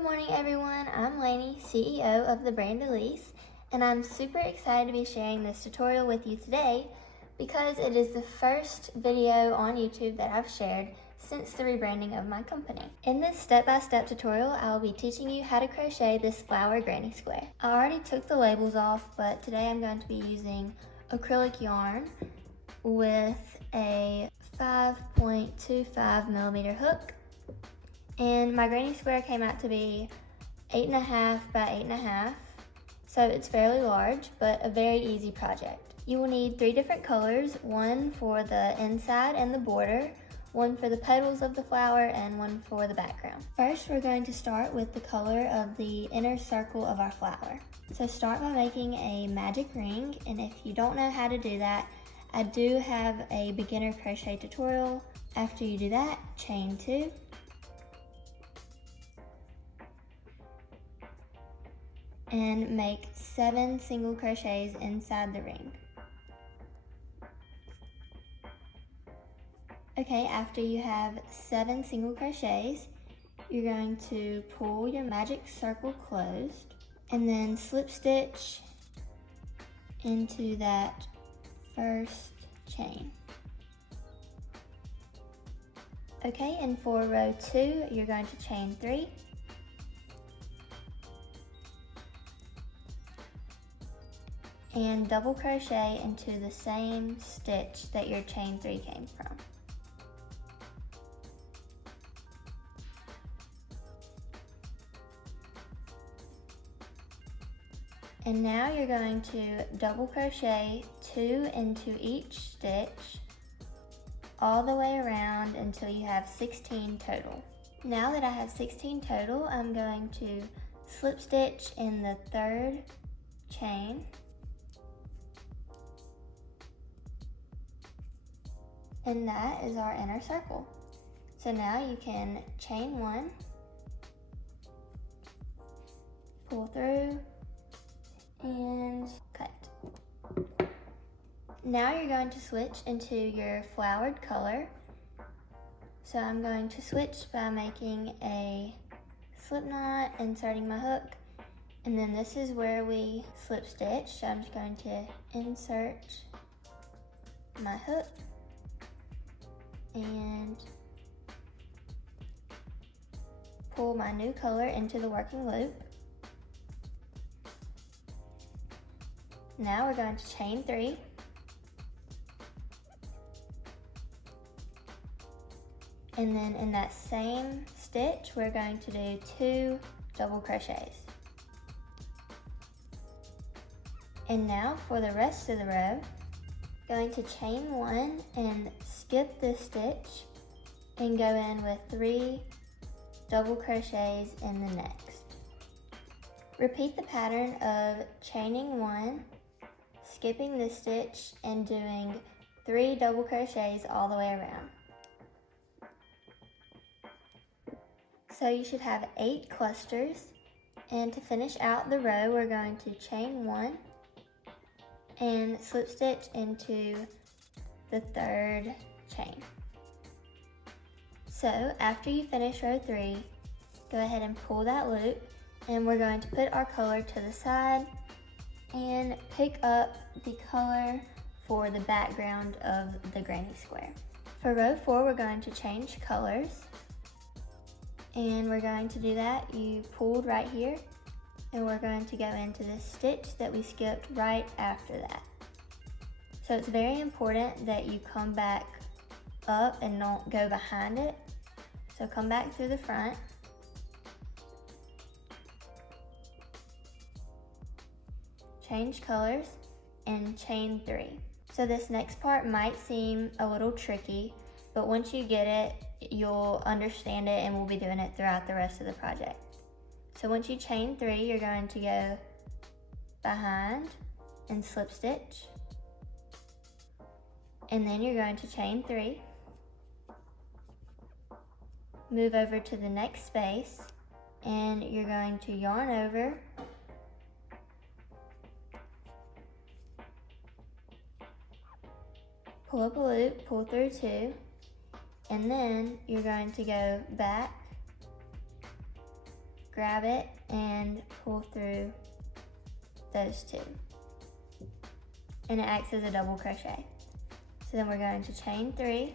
Good morning everyone, I'm Lainey, CEO of The Brandelise, and I'm super excited to be sharing this tutorial with you today because it is the first video on YouTube that I've shared since the rebranding of my company. In this step-by-step tutorial, I will be teaching you how to crochet this flower granny square. I already took the labels off, but today I'm going to be using acrylic yarn with a 5.25 millimeter hook. And my granny square came out to be 8.5 by 8.5, so it's fairly large, but a very easy project. You will need 3 different colors, one for the inside and the border, one for the petals of the flower, and one for the background. First, we're going to start with the color of the inner circle of our flower. So start by making a magic ring, and if you don't know how to do that, I do have a beginner crochet tutorial. After you do that, chain 2. And make 7 single crochets inside the ring. Okay, after you have 7 single crochets, you're going to pull your magic circle closed and then slip stitch into that first chain. Okay, and for row 2, you're going to chain 3. And double crochet into the same stitch that your chain 3 came from. And now you're going to double crochet 2 into each stitch all the way around until you have 16 total. Now that I have 16 total, I'm going to slip stitch in the 3rd chain. And that is our inner circle. So now you can chain 1, pull through, and cut. Now you're going to switch into your flowered color. So I'm going to switch by making a slip knot, inserting my hook, and then this is where we slip stitch. So I'm just going to insert my hook and pull my new color into the working loop. Now we're going to chain 3. And then in that same stitch, we're going to do 2 double crochets. And now for the rest of the row, going to chain 1 and skip this stitch and go in with 3 double crochets in the next. Repeat the pattern of chaining 1, skipping this stitch, and doing 3 double crochets all the way around. So you should have 8 clusters, and to finish out the row, we're going to chain 1 and slip stitch into the 3rd chain. So after you finish row 3, go ahead and pull that loop, and we're going to put our color to the side and pick up the color for the background of the granny square. For row 4, we're going to change colors, and we're going to do that. You pulled right here, and we're going to go into this stitch that we skipped right after that. So it's very important that you come back up and don't go behind it. So come back through the front. Change colors and chain 3. So this next part might seem a little tricky, but once you get it, you'll understand it, and we'll be doing it throughout the rest of the project. So once you chain 3, you're going to go behind and slip stitch. And then you're going to chain 3. Move over to the next space, and you're going to yarn over, pull up a loop, pull through 2, and then you're going to go back, grab it and pull through those two. And it acts as a double crochet. So then we're going to chain 3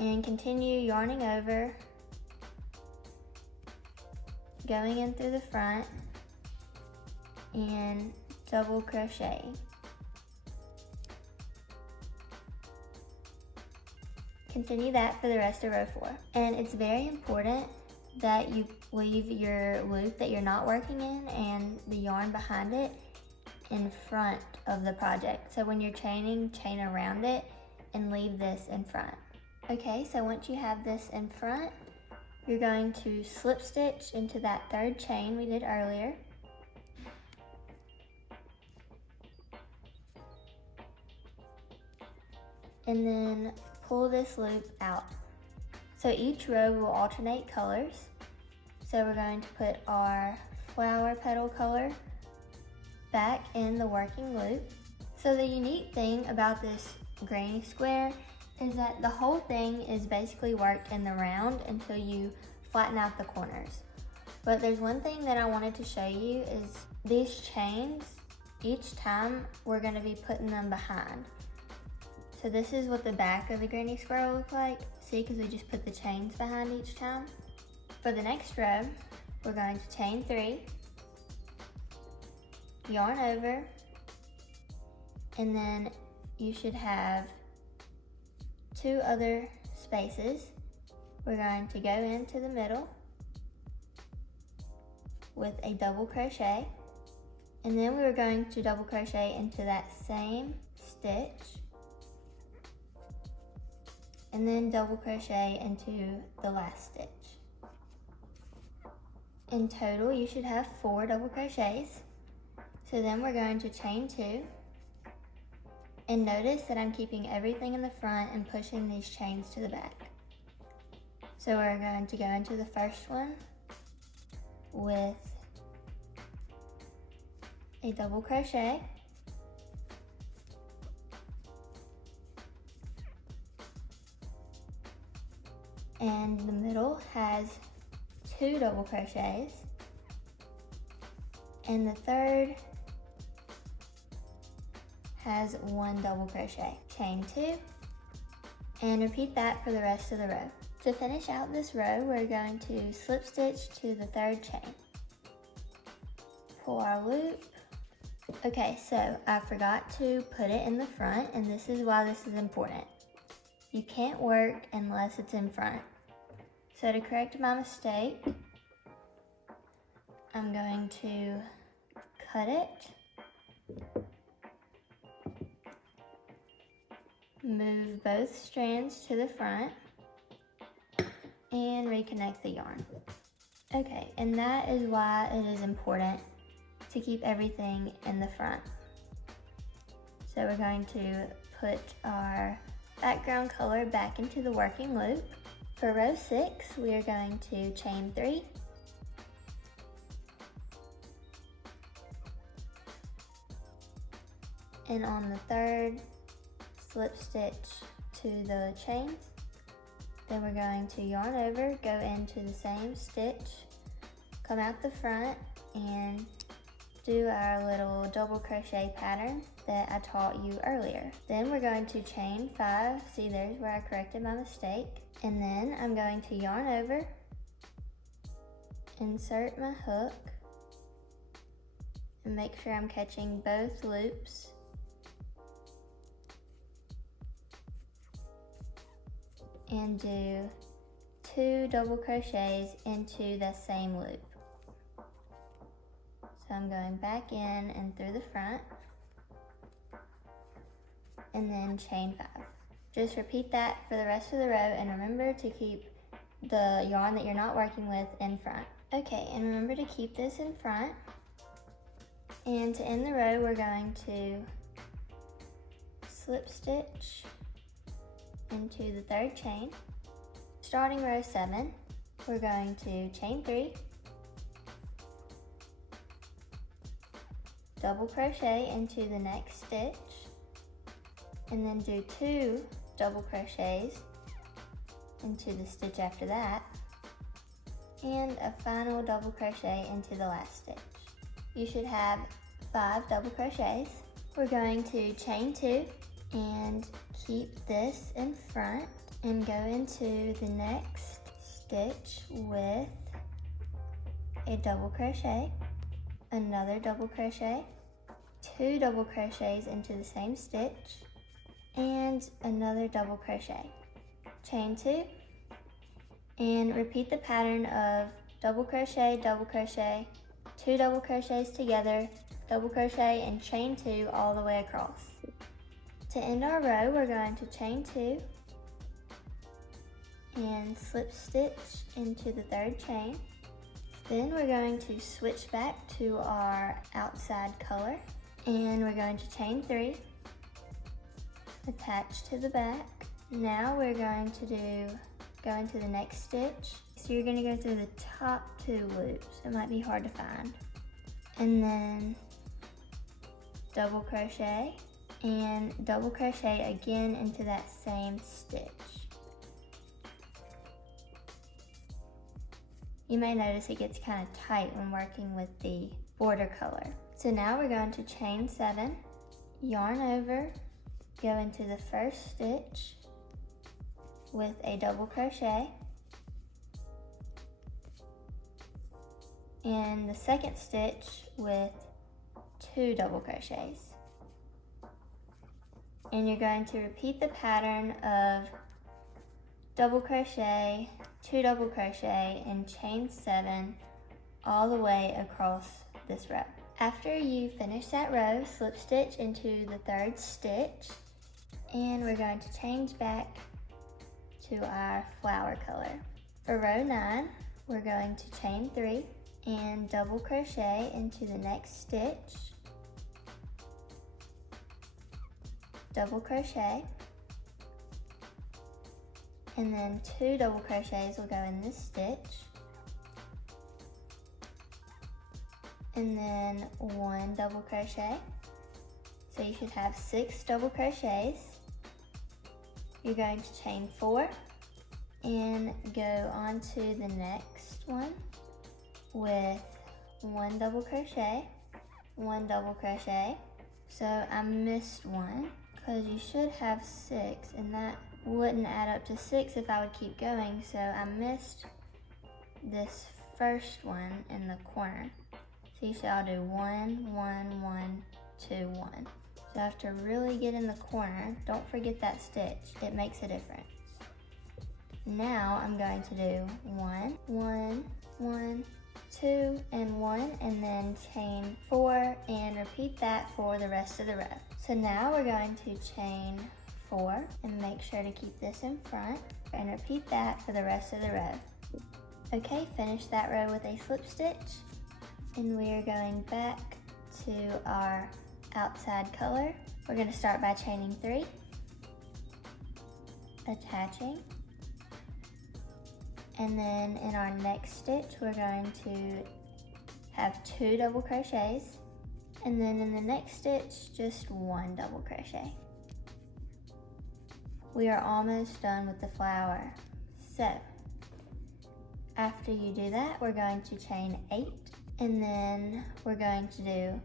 and continue yarning over, going in through the front and double crochet. Continue that for the rest of row 4. And it's very important that you leave your loop that you're not working in and the yarn behind it in front of the project. So when you're chaining, chain around it and leave this in front. Okay, so once you have this in front, you're going to slip stitch into that 3rd chain we did earlier. And then pull this loop out. So each row will alternate colors. So we're going to put our flower petal color back in the working loop. So the unique thing about this granny square is that the whole thing is basically worked in the round until you flatten out the corners. But there's one thing that I wanted to show you is these chains, each time we're going to be putting them behind. So this is what the back of the granny square will look like. See, because we just put the chains behind each time. For the next row, we're going to chain 3, yarn over, and then you should have 2 other spaces. We're going to go into the middle with a double crochet, and then we're going to double crochet into that same stitch, and then double crochet into the last stitch. In total, you should have 4 double crochets. So then we're going to chain 2, and notice that I'm keeping everything in the front and pushing these chains to the back. So we're going to go into the first one with a double crochet, and the middle has 2 double crochets, and the third has 1 double crochet. Chain 2, and repeat that for the rest of the row. To finish out this row, we're going to slip stitch to the 3rd chain. Pull our loop. Okay, so I forgot to put it in the front, and this is why this is important. You can't work unless it's in front. So to correct my mistake, I'm going to cut it, move both strands to the front, and reconnect the yarn. Okay, and that is why it is important to keep everything in the front. So we're going to put our background color back into the working loop. For row 6, we are going to chain 3, and on the 3rd, slip stitch to the chains. Then we're going to yarn over, go into the same stitch, come out the front, and do our little double crochet pattern that I taught you earlier. Then we're going to chain 5. See, there's where I corrected my mistake. And then I'm going to yarn over, insert my hook, and make sure I'm catching both loops. And do 2 double crochets into the same loop. So I'm going back in and through the front, and then chain 5. Just repeat that for the rest of the row, and remember to keep the yarn that you're not working with in front. Okay, and remember to keep this in front. And to end the row, we're going to slip stitch into the 3rd chain. Starting row 7, we're going to chain 3, double crochet into the next stitch, and then do 2 double crochets into the stitch after that, and a final double crochet into the last stitch. You should have 5 double crochets. We're going to chain 2 and keep this in front and go into the next stitch with a double crochet, another double crochet, 2 double crochets into the same stitch, and another double crochet. Chain 2 and repeat the pattern of double crochet, 2 double crochets together, double crochet, and chain 2 all the way across. To end our row, we're going to chain 2 and slip stitch into the 3rd chain. Then we're going to switch back to our outside color and we're going to chain 3, attach to the back. Now we're going to go into the next stitch. So you're going to go through the top 2 loops. It might be hard to find. And then double crochet and double crochet again into that same stitch. You may notice it gets kind of tight when working with the border color. So now we're going to chain 7, yarn over, go into the 1st stitch with a double crochet, and the 2nd stitch with 2 double crochets. And you're going to repeat the pattern of double crochet, 2 double crochet, and chain 7 all the way across this row. After you finish that row, slip stitch into the 3rd stitch, and we're going to change back to our flower color. For row 9, we're going to chain 3 and double crochet into the next stitch, double crochet, and then 2 double crochets will go in this stitch, and then 1 double crochet. So you should have 6 double crochets. You're going to chain 4 and go on to the next one with 1 double crochet, 1 double crochet. So I missed one because you should have 6, and that wouldn't add up to 6 if I would keep going. So I missed this first one in the corner. So you should all do 1, 1, 1, 2, 1. So I have to really get in the corner. Don't forget that stitch. It makes a difference. Now I'm going to do 1, 1, 1, 2, and 1, and then chain 4 and repeat that for the rest of the row. So now we're going to chain 4 and make sure to keep this in front and repeat that for the rest of the row. Okay, finish that row with a slip stitch, and we are going back to our outside color. We're going to start by chaining 3, attaching, and then in our next stitch we're going to have 2 double crochets, and then in the next stitch just 1 double crochet. We are almost done with the flower. So after you do that, we're going to chain 8, and then we're going to do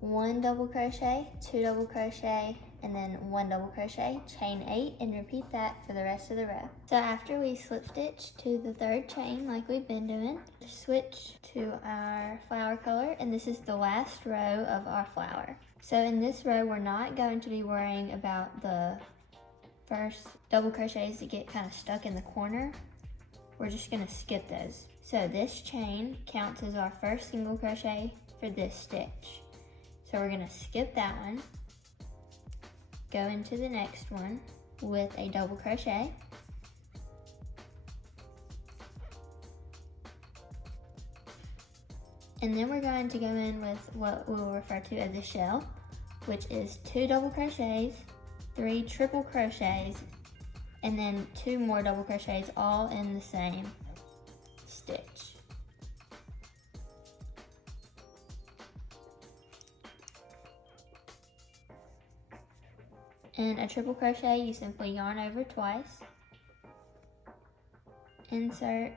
1 double crochet, 2 double crochet, and then 1 double crochet, chain 8, and repeat that for the rest of the row. So after we slip stitch to the 3rd chain like we've been doing, switch to our flower color, and this is the last row of our flower. So in this row, we're not going to be worrying about the first double crochets that get kind of stuck in the corner. We're just going to skip those. So this chain counts as our first single crochet for this stitch. So we're going to skip that one, go into the next one with a double crochet, and then we're going to go in with what we'll refer to as a shell, which is 2 double crochets, 3 triple crochets, and then 2 more double crochets, all in the same stitch. In a triple crochet, you simply yarn over twice, insert,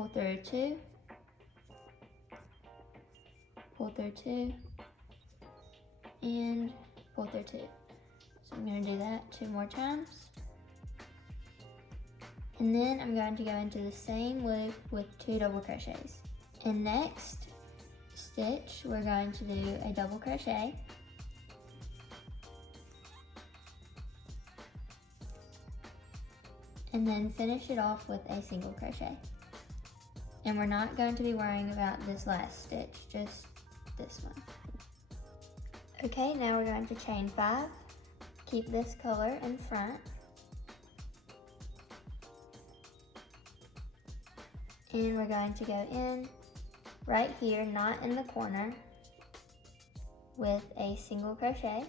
pull through 2, pull through 2, and pull through 2. So I'm going to do that 2 more times. And then I'm going to go into the same loop with 2 double crochets. And next stitch, we're going to do a double crochet. And then finish it off with a single crochet. And we're not going to be worrying about this last stitch, just this one. Okay, now we're going to chain 5. Keep this color in front. And we're going to go in right here, not in the corner, with a single crochet.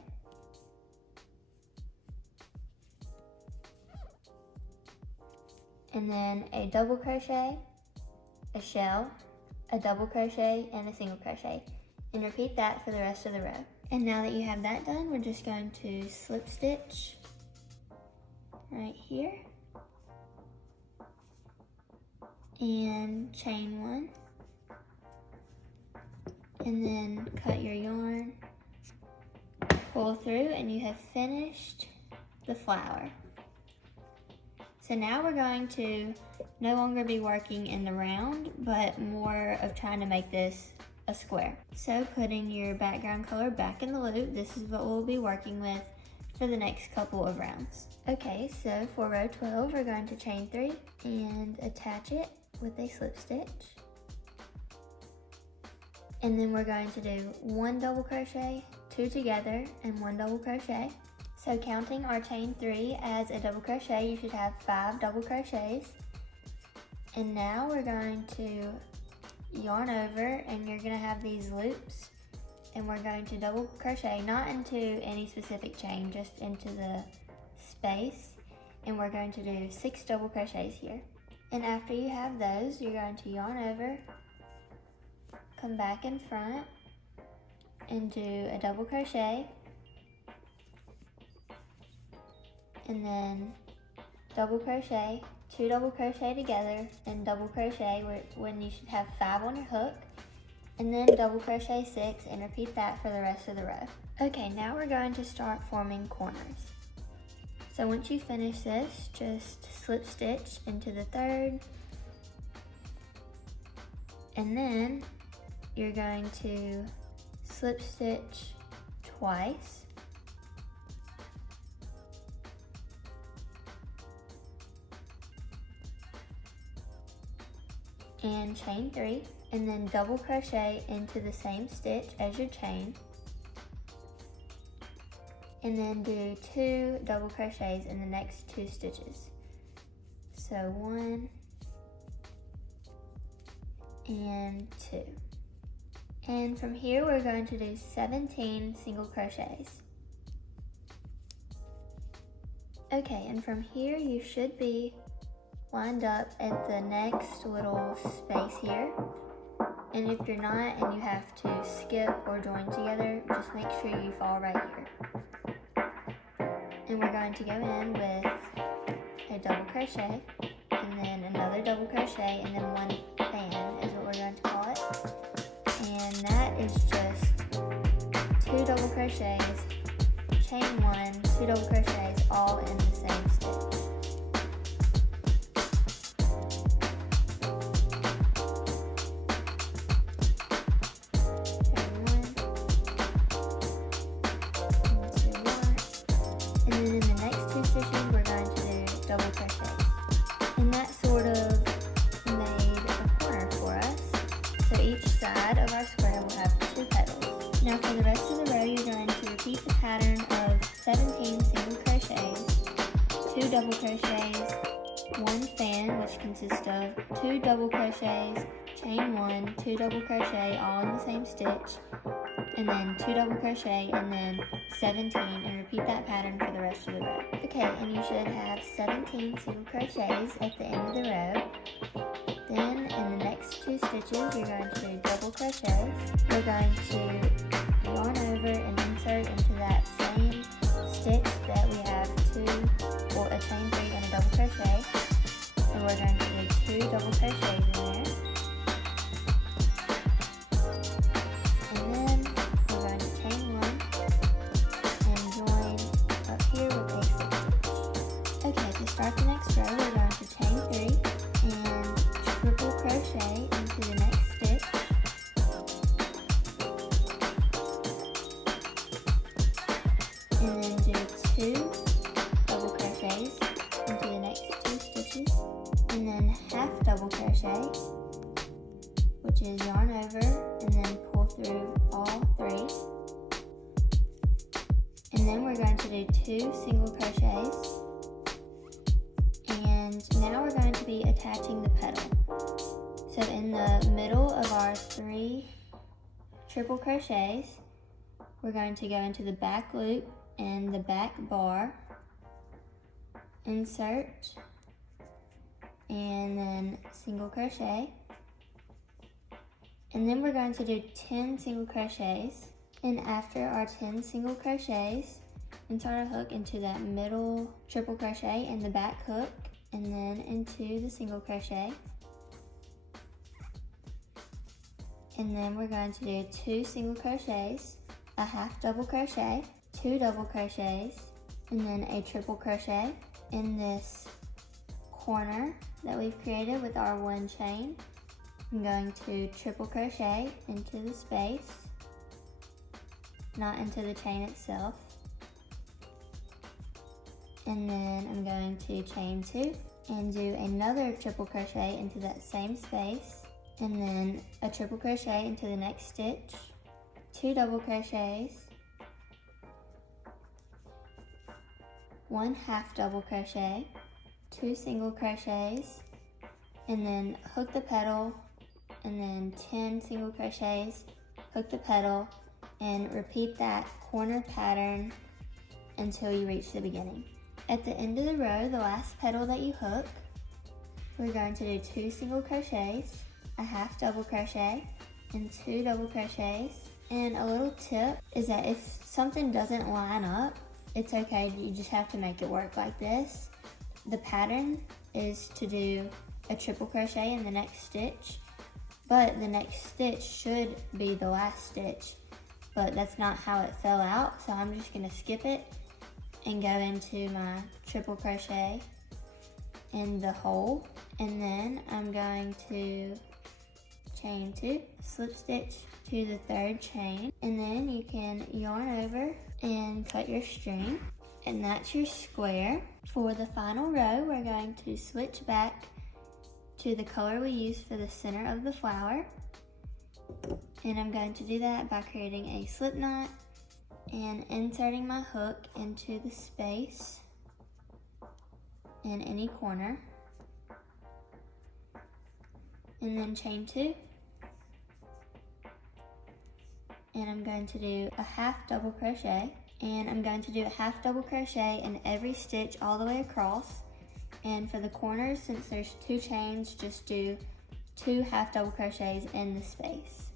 And then a double crochet, a shell, a double crochet, and a single crochet. And repeat that for the rest of the row. And now that you have that done, we're just going to slip stitch right here. And chain 1. And then cut your yarn, pull through, and you have finished the flower. So now we're going to no longer be working in the round, but more of trying to make this a square. So putting your background color back in the loop, this is what we'll be working with for the next couple of rounds. Okay, so for row 12, we're going to chain 3 and attach it with a slip stitch. And then we're going to do 1 double crochet, 2 together, and 1 double crochet. So counting our chain 3 as a double crochet, you should have 5 double crochets. And now we're going to yarn over, and you're going to have these loops, and we're going to double crochet, not into any specific chain, just into the space, and we're going to do 6 double crochets here. And after you have those, you're going to yarn over, come back in front, and do a double crochet, and then double crochet, 2 double crochet together, and double crochet when you should have 5 on your hook, and then double crochet 6, and repeat that for the rest of the row. Okay, now we're going to start forming corners. So once you finish this, just slip stitch into the 3rd, and then you're going to slip stitch twice, and chain 3, and then double crochet into the same stitch as your chain, and then do 2 double crochets in the next 2 stitches. So 1 and 2. And from here we're going to do 17 single crochets. Okay, and from here you should be lined up at the next little space here. And if you're not and you have to skip or join together, just make sure you fall right here. And we're going to go in with a double crochet, and then another double crochet, and then 1 fan is what we're going to call it. And that is just 2 double crochets, chain 1, 2 double crochets, all in the same stitch. Double crochets, and that sort of made a corner for us. So each side of our square will have 2 petals. Now for the rest of the row, you're going to repeat the pattern of 17 single crochets, 2 double crochets, 1 fan, which consists of 2 double crochets, chain 1, 2 double crochet, all in the same stitch, and then 2 double crochet, and then 17, and repeat that pattern for the rest of the row. Okay, and you should have 17 single crochets at the end of the row. Then in the next 2 stitches, you're going to do double crochets. We're going to yarn over and insert into that same stitch that we have 2, or a chain 3 and a double crochet. And we're going to do 2 double crochets in there. crochet, which is yarn over and then pull through all 3. And then we're going to do 2 single crochets. And now we're going to be attaching the petal. So in the middle of our 3 triple crochets, we're going to go into the back loop and the back bar, insert, and then single crochet. And then we're going to do 10 single crochets. And after our 10 single crochets, insert our hook into that middle triple crochet in the back hook, and then into the single crochet. And then we're going to do 2 single crochets, a half double crochet, 2 double crochets, and then a triple crochet in this corner that we've created with our 1 chain. I'm going to triple crochet into the space, not into the chain itself. And then I'm going to chain 2 and do another triple crochet into that same space, and then a triple crochet into the next stitch, 2 double crochets, 1 half double crochet, 2 single crochets, and then hook the petal, and then 10 single crochets, hook the petal, and repeat that corner pattern until you reach the beginning. At the end of the row, the last petal that you hook, we're going to do 2 single crochets, a half double crochet, and 2 double crochets. And a little tip is that if something doesn't line up, it's okay, you just have to make it work like this. The pattern is to do a triple crochet in the next stitch, but the next stitch should be the last stitch, but that's not how it fell out, so I'm just gonna skip it and go into my triple crochet in the hole, and then I'm going to chain 2, slip stitch to the 3rd chain, and then you can yarn over and cut your string, and that's your square. For the final row, we're going to switch back to the color we used for the center of the flower, and I'm going to do that by creating a slip knot and inserting my hook into the space in any corner, and then chain 2, and I'm going to do a half double crochet, and I'm going to do a half double crochet in every stitch all the way across. And for the corners, since there's 2 chains, just do 2 half double crochets in the space.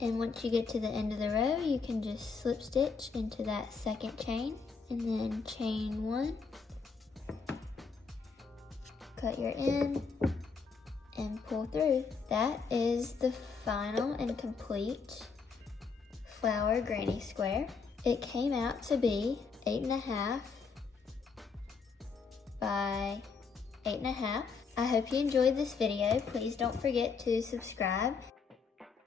And once you get to the end of the row, you can just slip stitch into that 2nd chain, and then chain 1, cut your end, and pull through. That is the final and complete flower granny square. It came out to be 8.5 by 8.5. I hope you enjoyed this video. Please don't forget to subscribe